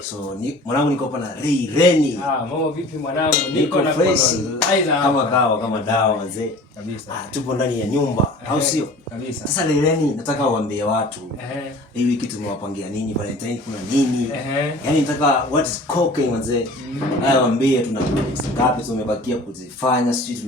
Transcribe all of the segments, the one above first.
So mwanangu niko hapa na Reni. Mambo vipi mwanangu? Niko na kama dawa mzee. Kabisa. Tupo ndani ya nyumba, au sio? Kabisa. Sasa Reni, nataka uambie watu. Hii wiki tumewapangia nini? Valentine kuna nini? Yaani nataka what is cooking mzee. Waambie tuna projects ngapi tumebakia kuzifanya, sisi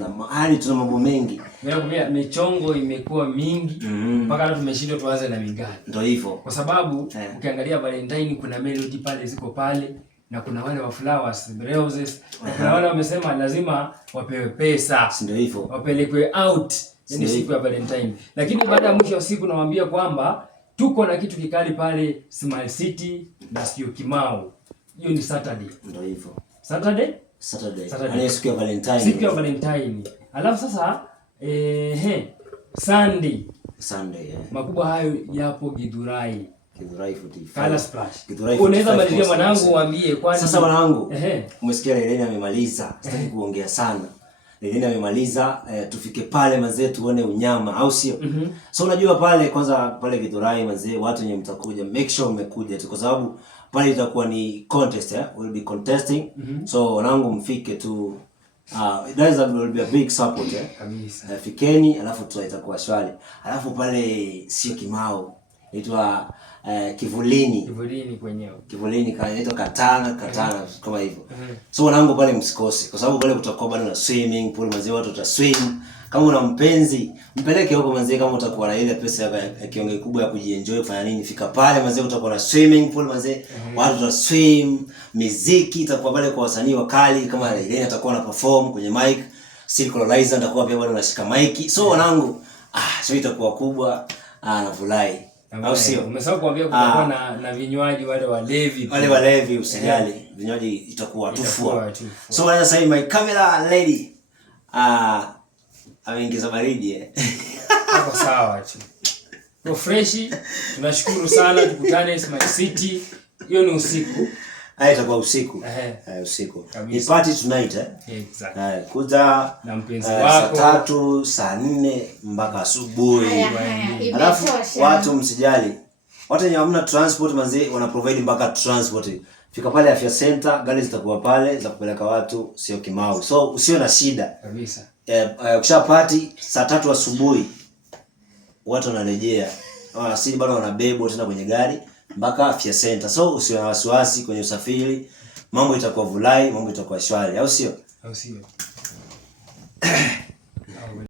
tuna mambo mengi. Mimi michongo imekuwa mingi mpaka leo tumeshindwa tuanze na mingani. Ndio hivyo. Kwa sababu ukiangalia Valentine kuna melody pale ziko pale na kuna wale wa flowers, roses, na kuna wale wamesema lazima wapewe pesa. Ndio hivyo. Wapelekwe out yani siku ya Valentine. Lakini baada ya mwisho wa siku nawaambia kwamba tuko na kitu kikali pale Smile City na Sio Kimau. Hiyo ni Saturday. Ndio hivyo. Saturday. Yaani siku ya Valentine. Siku ya Valentine. Alafu sasa Sunday. Makubwa hayo yapo Githurai 45. Color Splash. Unaweza malizia mwanangu uambie kwani. Sasa mwanangu, umesikia Reni amemaliza. Sitaki kuongea sana. Reni amemaliza, tufike pale mazee tuone unyama, au sio? So unajua pale kwanza pale Githurai mazee watu wenye mtakuja, make sure mmekuja tu kwa sababu pale itakuwa ni contest, we'll be contesting. So wanangu mfike tu. That will be a big support, kabisa. Fikeni alafu tutakuwa shwari. Alafu pale Sio Kimau inaitwa Kivulini kwenyewe. Kivulini inaitwa Katana kama hivyo. So wanangu pale msikose kwa sababu pale kutakuwa bado na swimming pool, mazee watu wataswim. Kama una mpenzi, mpeleke huko mazee, kama utakuwa na ile pesa ya kionge kubwa ya kujienjoy kufanya nini, fika pale mazee, utakuwa na swimming pool mazee, watu wataswim, muziki itakuwa pale kwa wasanii wakali kama Reni atakuwa na perform kwenye mic, Circularizer atakuwa pia bado anashika mic. So wanangu, sio itakuwa kubwa na vulai. Au sio? Umesahau kuambia kutakuwa na vinywaji walevi usijali. Vinywaji itakuwa tufua. So wanna say my camera lady ameingiza baridi Hapo sawa tu. Kwa fresh, tunashukuru sana, tukutane Smile City. Hiyo ni usiku. Itakuwa usiku. Usiku. Ni party tonight Exactly. Kuja na mpenzi wako saa 3, saa 4 mpaka asubuhi. Alafu watu msijali. Watu wenye hamna transport mazee wana provide mpaka transport. Fika pale Afya Center, gari zitakuwa pale za kupeleka watu Sio Kimau. So usiwe na shida. Kabisa. Ukisha party saa 3 asubuhi watu wanarejea. Wanasili bado wanabebwa tena kwenye gari mpaka Afya Center. So usiwe na wasiwasi kwenye usafiri. Mambo itakuwa vulai, mambo itakuwa shwari, au sio? Au sio?